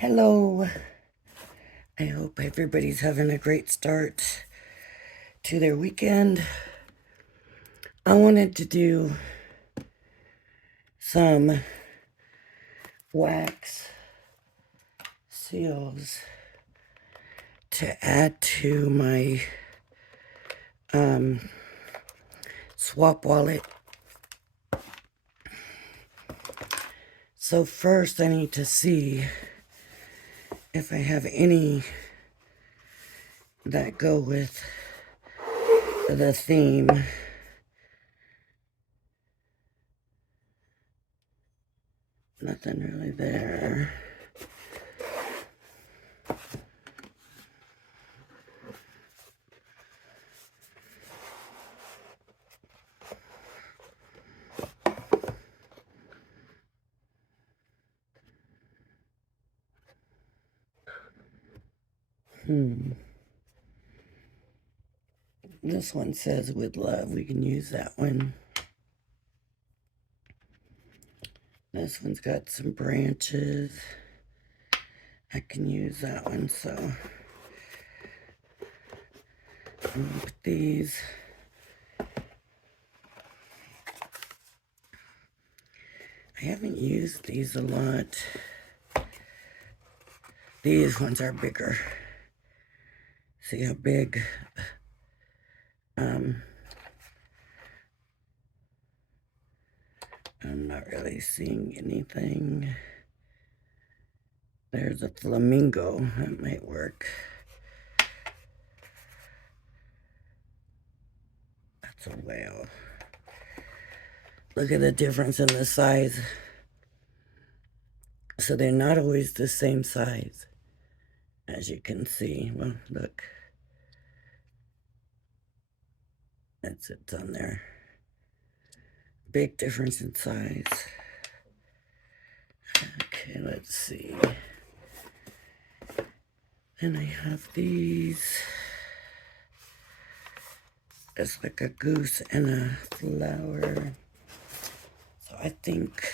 Hello. I hope everybody's having a great start to their weekend. I wanted to do some wax seals to add to my swap wallet. So first I need to see if I have any that go with the theme. Nothing really there. This one says with love. We can use that one. This one's got some branches. I can use that one, so I'm gonna put these. I haven't used these a lot. These ones are bigger. See how big? I'm not really seeing anything. There's a flamingo. That might work. That's a whale. Look at the difference in the size. So they're not always the same size, as you can see. Well, look. It's on there. Big difference in size. Okay, let's see. And I have these. It's like a goose and a flower. So I think,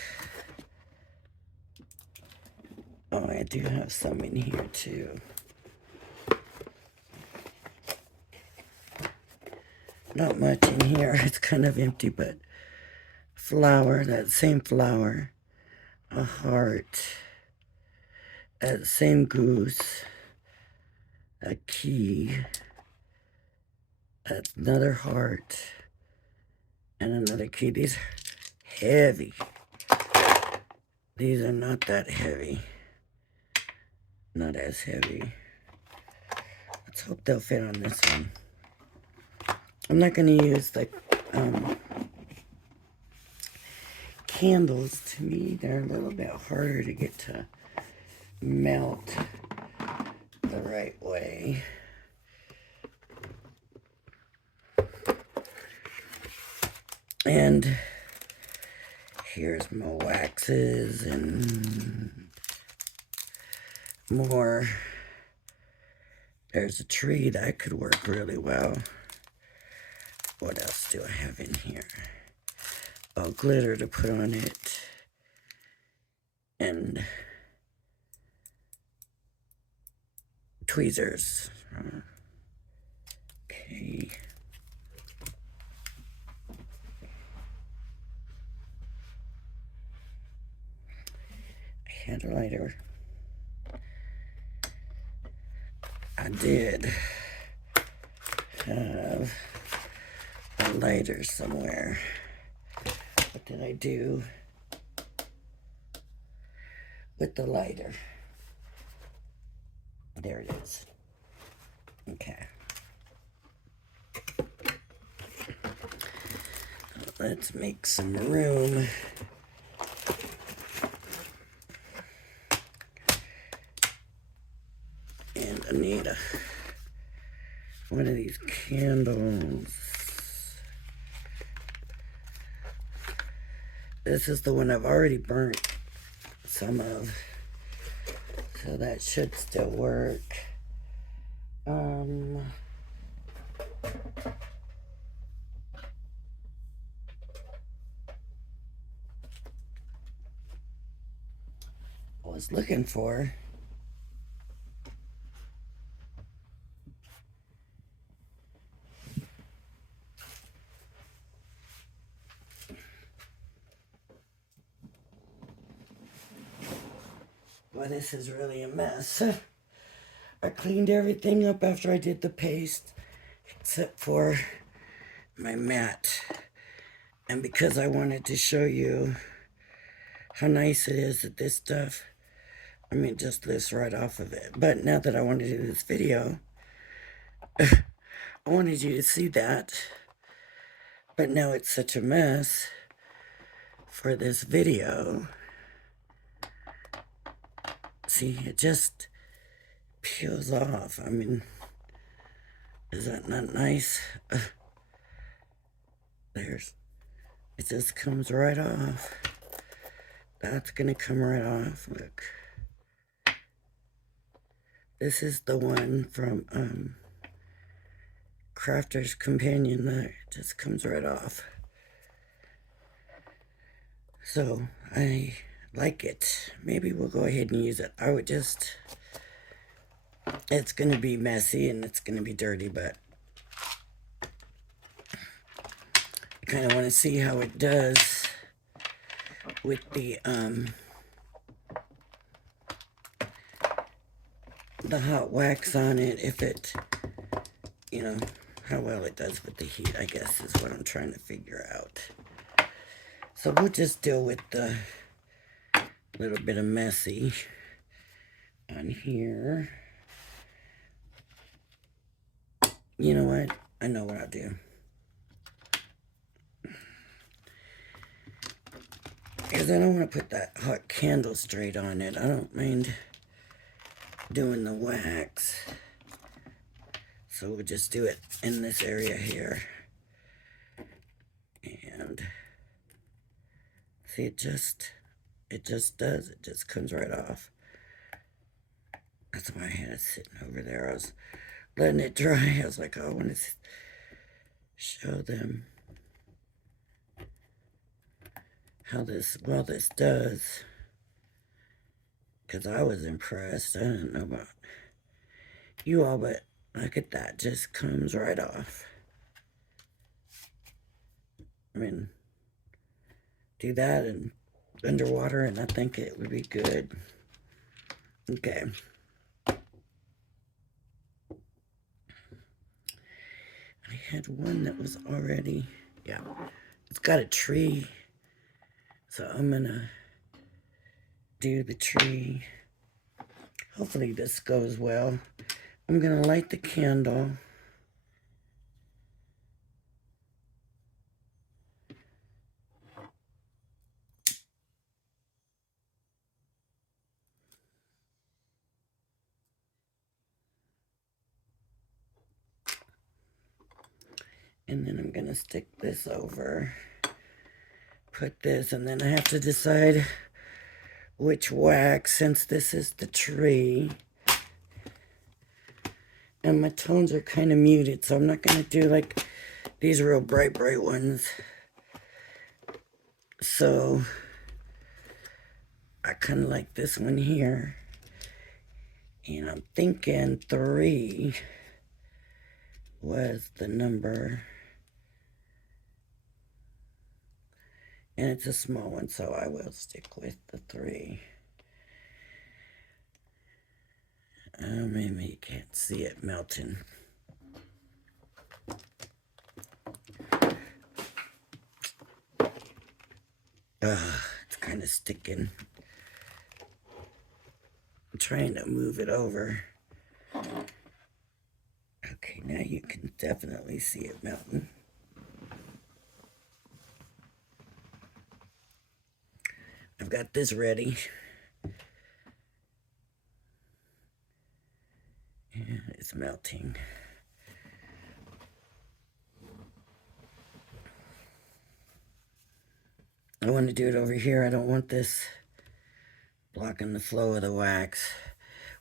oh, I do have some in here too. Not much in here. It's kind of empty, but flower, that same flower, a heart, that same goose, a key, another heart, and another key. These are heavy. These are not that heavy. Not as heavy. Let's hope they'll fit on this one. I'm not going to use the candles. To me, they're a little bit harder to get to melt the right way. And here's more waxes and more. There's a tree that could work really well. What else do I have in here? Oh, glitter to put on it. And tweezers. Okay. I had a lighter. I did have a lighter somewhere. What did I do with the lighter? There it is. Okay. Let's make some room. And I need one of these candles. This is the one I've already burnt some of, so that should still work. I was looking for Well, this is really a mess. I cleaned everything up after I did the paste, except for my mat. And because I wanted to show you how nice it is that this stuff, I mean, just lifts right off of it. But now that I want to do this video, I wanted you to see that. But now it's such a mess for this video. See, it just peels off. I mean, is that not nice? It just comes right off. That's gonna come right off. Look. This is the one from Crafter's Companion that just comes right off. So I like it. Maybe we'll go ahead and use it. I would just, it's going to be messy and it's going to be dirty, but I kind of want to see how it does with the hot wax on it. If it, you know, how well it does with the heat, I guess, is what I'm trying to figure out. So we'll just deal with the little bit of messy on here. You know what? I know what I'll do. Because I don't want to put that hot candle straight on it. I don't mind doing the wax. So we'll just do it in this area here. And see, it just does. It just comes right off. That's why I had it sitting over there. I was letting it dry. I was like, oh, I want to show them how this does. Because I was impressed. I don't know about you all, but look at that. Just comes right off. I mean, do that and underwater, and I think it would be good. Okay. I had one that was already, yeah, it's got a tree. So I'm gonna do the tree. Hopefully this goes well. I'm gonna light the candle. And then I'm gonna stick this over, put this, and then I have to decide which wax, since this is the tree. And my tones are kind of muted, so I'm not gonna do like these real bright ones. So I kind of like this one here. And I'm thinking 3 was the number. And it's a small one, so I will stick with the 3. Maybe you can't see it melting. It's kind of sticking. I'm trying to move it over. Okay, now you can definitely see it melting. I've got this ready. And it's melting. I want to do it over here. I don't want this blocking the flow of the wax.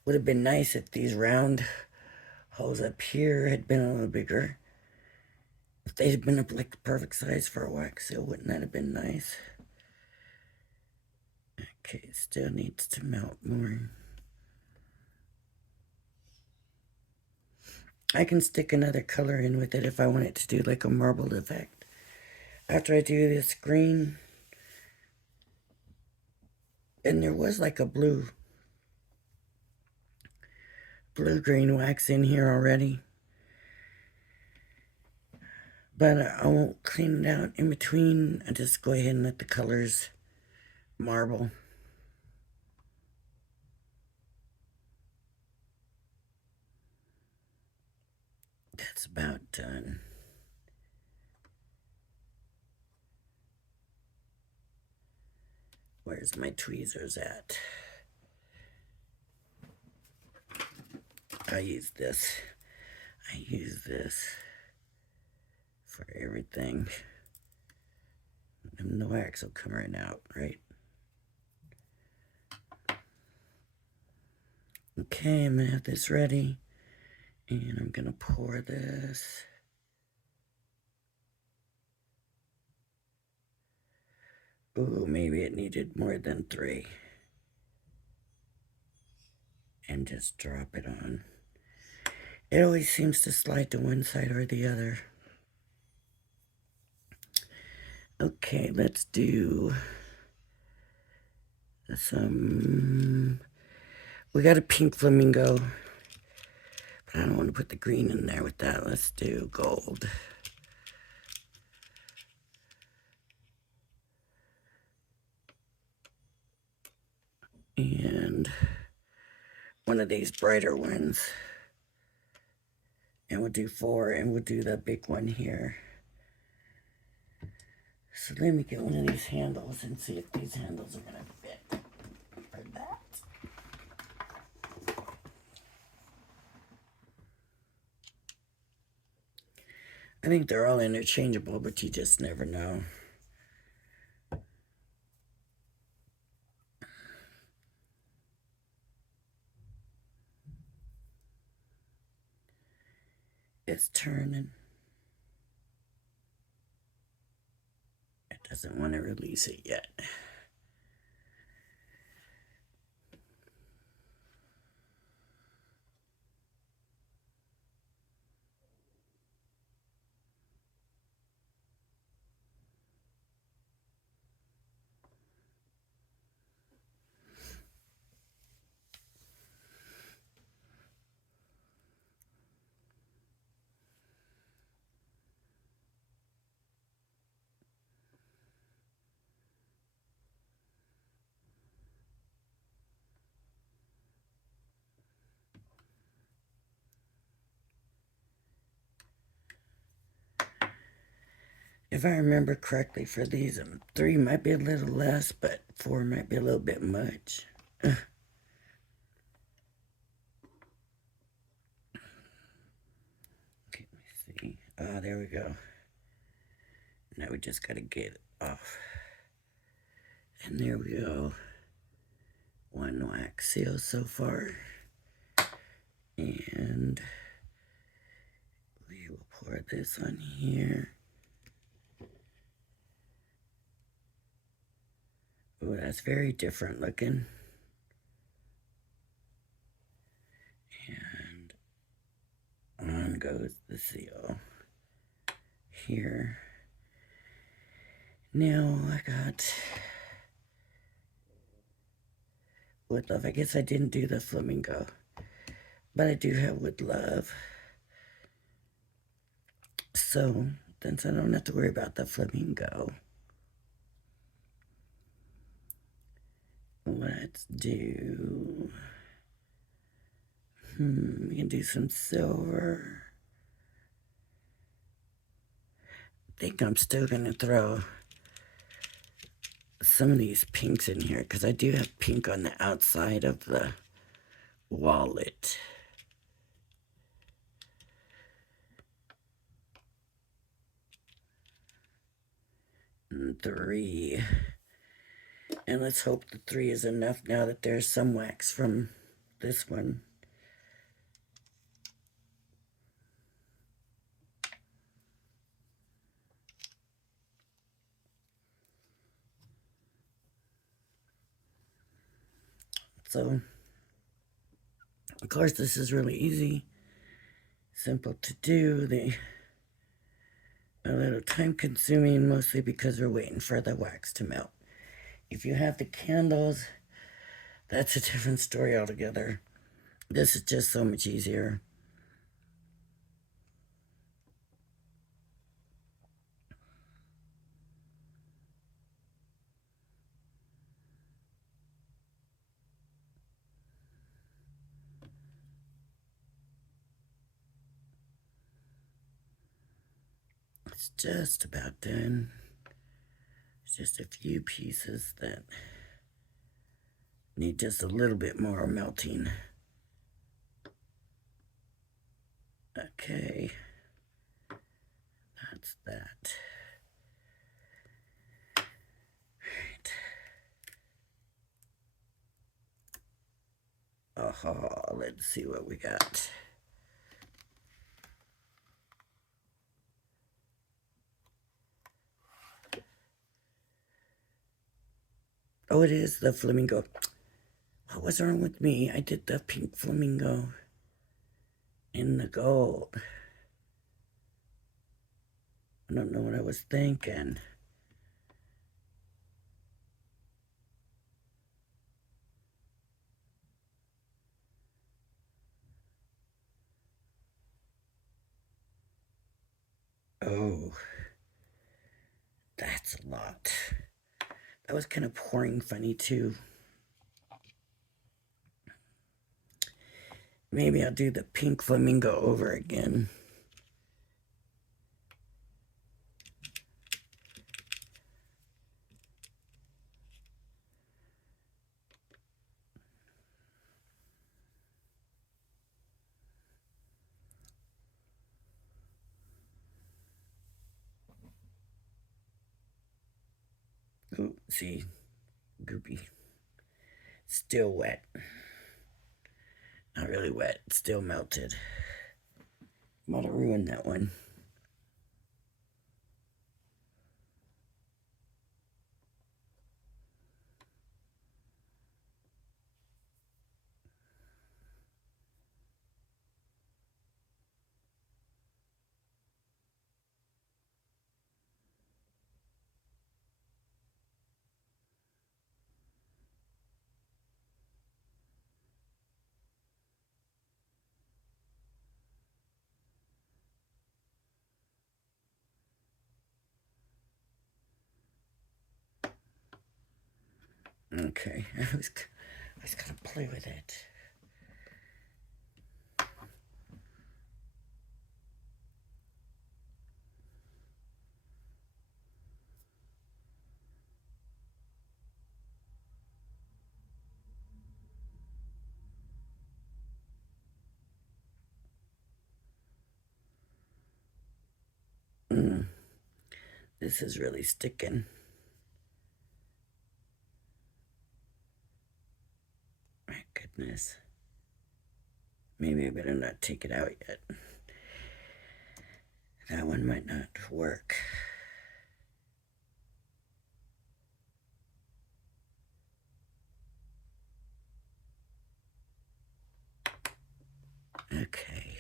Would have been nice if these round holes up here had been a little bigger. If they had been up like the perfect size for a wax seal, wouldn't that have been nice? Okay, it still needs to melt more. I can stick another color in with it if I want it to do like a marbled effect. After I do this green, and there was like a blue blue-green wax in here already. But I won't clean it out in between. I just go ahead and let the colors marble. That's about done. Where's my tweezers at? I use this for everything. And the wax will come right out, right? Okay, I'm gonna have this ready. And I'm gonna pour this. Ooh, maybe it needed more than 3. And just drop it on. It always seems to slide to one side or the other. Okay, let's do some, we got a pink flamingo, but I don't want to put the green in there with that. Let's do gold. And one of these brighter ones. And we'll do 4, and we'll do the big one here. So let me get one of these handles and see if these handles are going to fit for that. I think they're all interchangeable, but you just never know. It's turning. It doesn't want to release it yet. If I remember correctly, for these, 3 might be a little less, but 4 might be a little bit much. Okay, let me see. Ah, there we go. Now we just gotta get it off. And there we go. 1 wax seal so far. And we will pour this on here. Oh, that's very different looking. And on goes the seal here. Now I got Wood Love. I guess I didn't do the flamingo, but I do have Wood Love. So then I don't have to worry about the flamingo. Let's do, we can do some silver. I think I'm still gonna throw some of these pinks in here because I do have pink on the outside of the wallet. And 3. And let's hope the 3 is enough now that there's some wax from this one. So, of course, this is really easy, simple to do. A little time consuming, mostly because we're waiting for the wax to melt. If you have the candles, that's a different story altogether. This is just so much easier. It's just about done. It's just a few pieces that need just a little bit more melting. Okay, that's that. Right. Let's see what we got. Oh, it is the flamingo. What was wrong with me? I did the pink flamingo in the gold. I don't know what I was thinking. Oh, that's a lot. That was kind of pouring funny too. Maybe I'll do the pink flamingo over again. Ooh, see, goopy. Still wet. Not really wet, still melted. Might have ruined that one. Okay, I was gonna play with it. This is really sticking. My goodness. Maybe I better not take it out yet. That one might not work. Okay.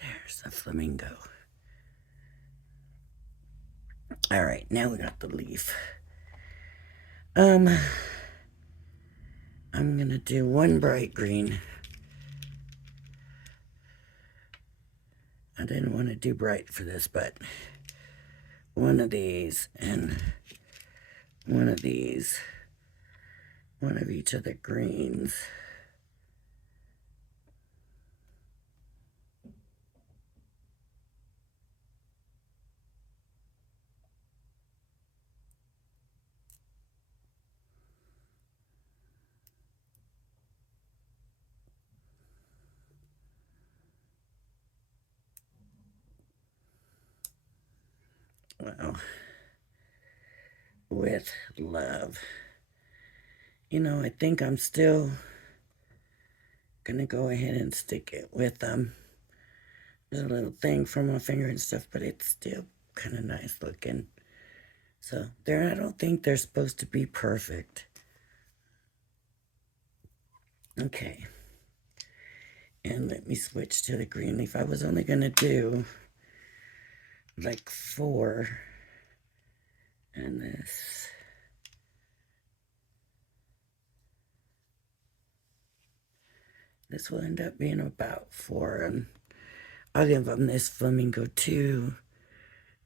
There's the flamingo. All right, now we got the leaf. I'm gonna do one bright green. I didn't want to do bright for this, but one of these and one of these. One of each of the greens. Well, with love. You know, I think I'm still gonna go ahead and stick it with the little thing from my finger and stuff, but it's still kind of nice looking. So I don't think they're supposed to be perfect. Okay. And let me switch to the green leaf. I was only gonna do like 4 and this. This will end up being about 4, and I'll give them this flamingo 2,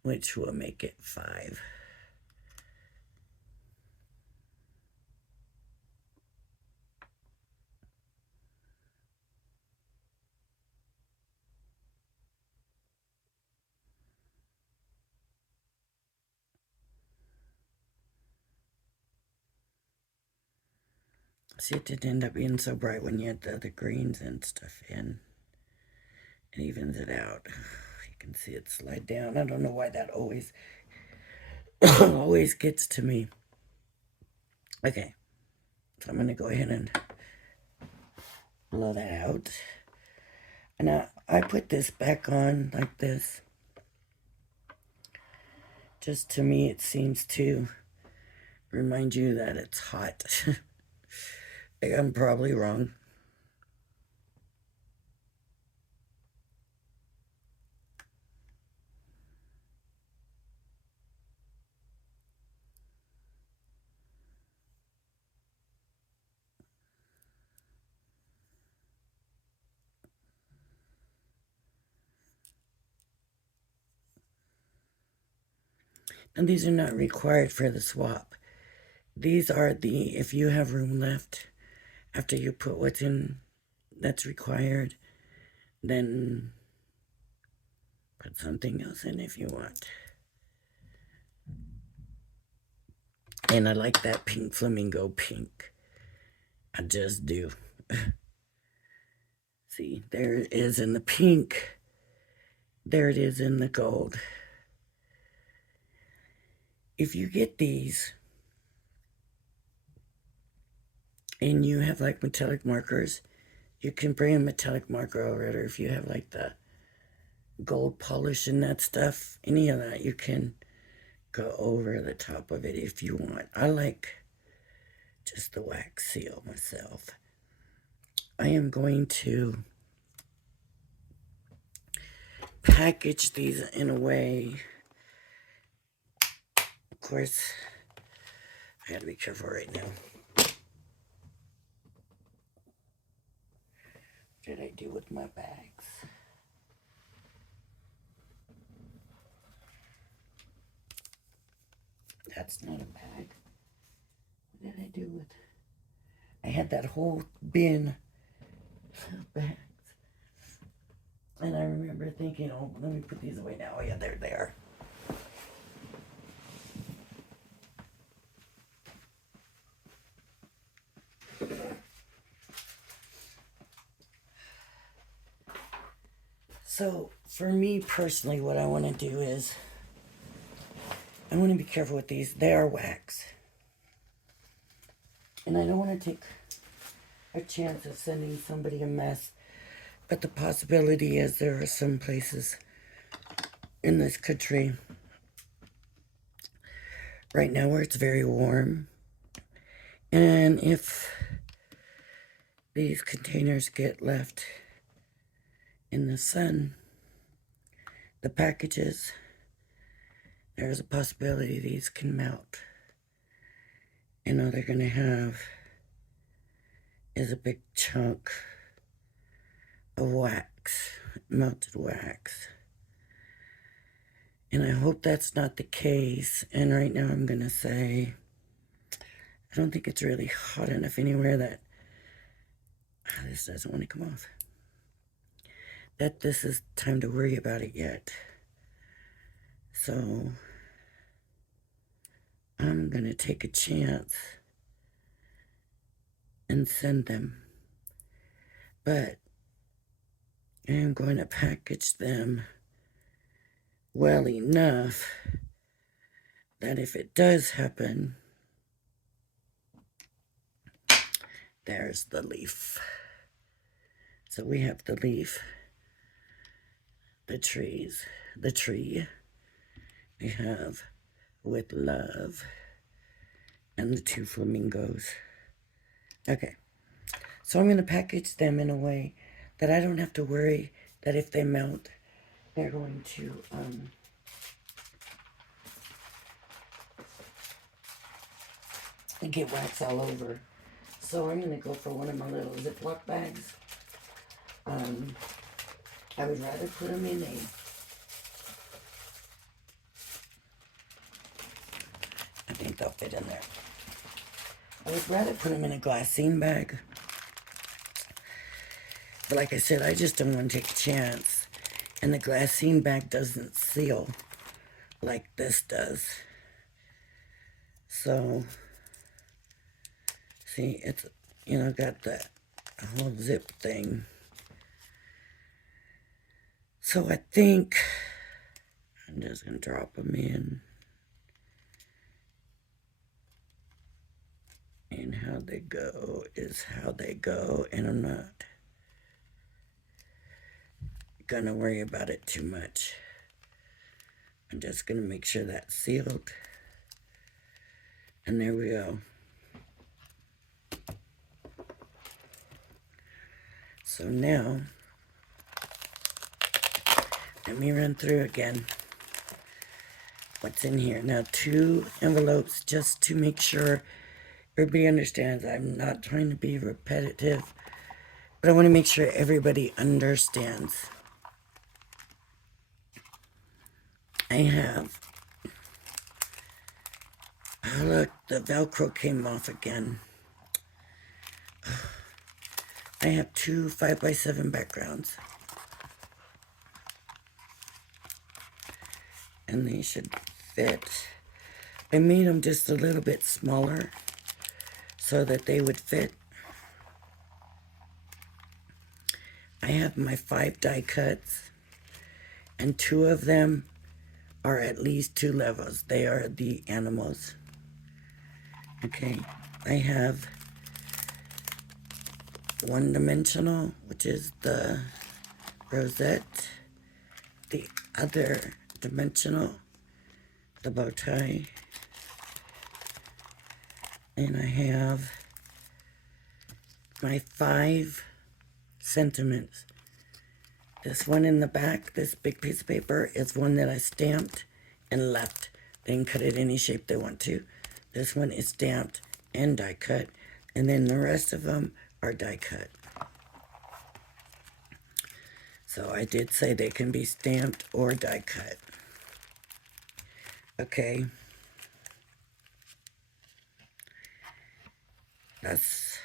which will make it 5. See, it didn't end up being so bright when you had the other greens and stuff in. It evens it out. You can see it slide down. I don't know why that always always gets to me. Okay, so I'm going to go ahead and blow that out. And I put this back on like this. Just to me, it seems to remind you that it's hot. I'm probably wrong. And these are not required for the swap. These are the, if you have room left after you put what's in that's required, then put something else in if you want. And I like that pink flamingo pink. I just do. See, there it is in the pink. There it is in the gold. If you get these and you have like metallic markers, you can bring a metallic marker over it, or if you have like the gold polish and that stuff, any of that, you can go over the top of it if you want. I like just the wax seal myself. I am going to package these in a way. Of course, I gotta be careful right now. What did I do with my bags? That's not a bag. What did I do with? I had that whole bin of bags. And I remember thinking, oh, let me put these away now. Oh, yeah, there they are. So, for me personally, what I want to do is, I want to be careful with these. They are wax. And I don't want to take a chance of sending somebody a mess. But the possibility is there are some places in this country right now where it's very warm. And if these containers get left in the sun, the packages, there's a possibility these can melt. And all they're going to have is a big chunk of wax, melted wax. And I hope that's not the case. And right now I'm going to say, I don't think it's really hot enough anywhere that this doesn't want to come off. That this is time to worry about it yet. So I'm going to take a chance and send them. But I am going to package them well enough that if it does happen, there's the leaf. So we have the leaf, the trees, the tree. We have with love and the 2 flamingos. Okay, so I'm going to package them in a way that I don't have to worry that if they melt, they're going to get wax all over. So I'm going to go for one of my little Ziploc bags Um, I would rather put them in a, I think they'll fit in there. I would rather put them in a glassine bag. But like I said, I just don't want to take a chance. And the glassine bag doesn't seal like this does. So, see, it's, you know, got that whole zip thing. So I think I'm just going to drop them in. And how they go is how they go. And I'm not going to worry about it too much. I'm just going to make sure that's sealed. And there we go. So now, let me run through again what's in here. Now, 2 envelopes just to make sure everybody understands. I'm not trying to be repetitive, but I want to make sure everybody understands. I have, oh look, the Velcro came off again. I have 2 5x7 backgrounds. And they should fit. I made them just a little bit smaller so that they would fit. I have my 5 die cuts, and 2 of them are at least 2 levels. They are the animals. Okay, I have 1-dimensional, which is the rosette. The other dimensional, the bow tie. And I have my 5 sentiments. This one in the back, this big piece of paper, is one that I stamped and left. They can cut it any shape they want to. This one is stamped and die cut. And then the rest of them are die cut. So I did say they can be stamped or die cut. Okay. That's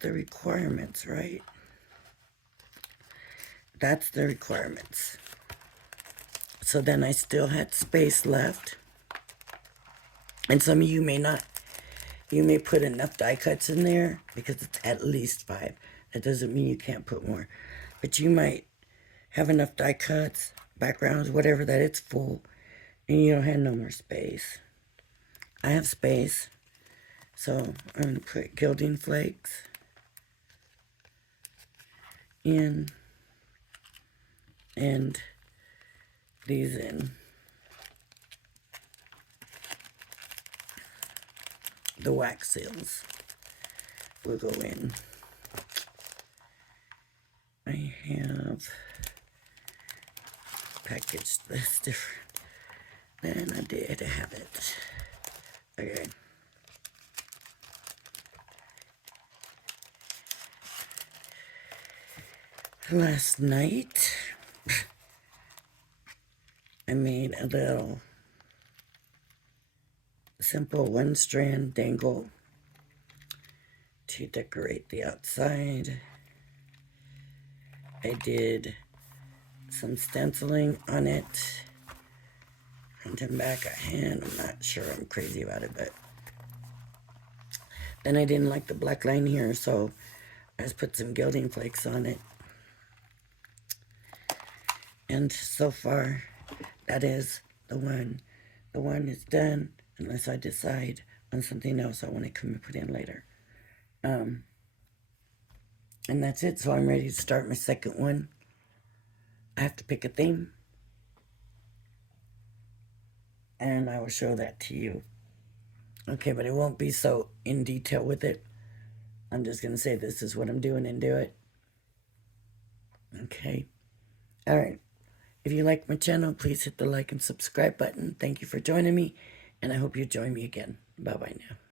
the requirements, right? That's the requirements. So then I still had space left. And some of you may not. You may put enough die cuts in there because it's at least 5. That doesn't mean you can't put more. But you might have enough die cuts, backgrounds, whatever, that it's full. And you don't have no more space. I have space. So I'm going to put gilding flakes in and these in. The wax seals will go in. I have packaged this different than I did have it. Okay. Last night, I made a little simple 1-strand dangle to decorate the outside. I did some stenciling on it, front and back a hand. I'm not sure, I'm crazy about it, but then I didn't like the black line here, so I just put some gilding flakes on it. And so far, that is the one. The one is done, unless I decide on something else I want to come and put in later. And that's it. So I'm ready to start my second one. I have to pick a theme. And I will show that to you. Okay, but it won't be so in detail with it. I'm just going to say this is what I'm doing and do it. Okay. All right. If you like my channel, please hit the like and subscribe button. Thank you for joining me, and I hope you join me again. Bye-bye now.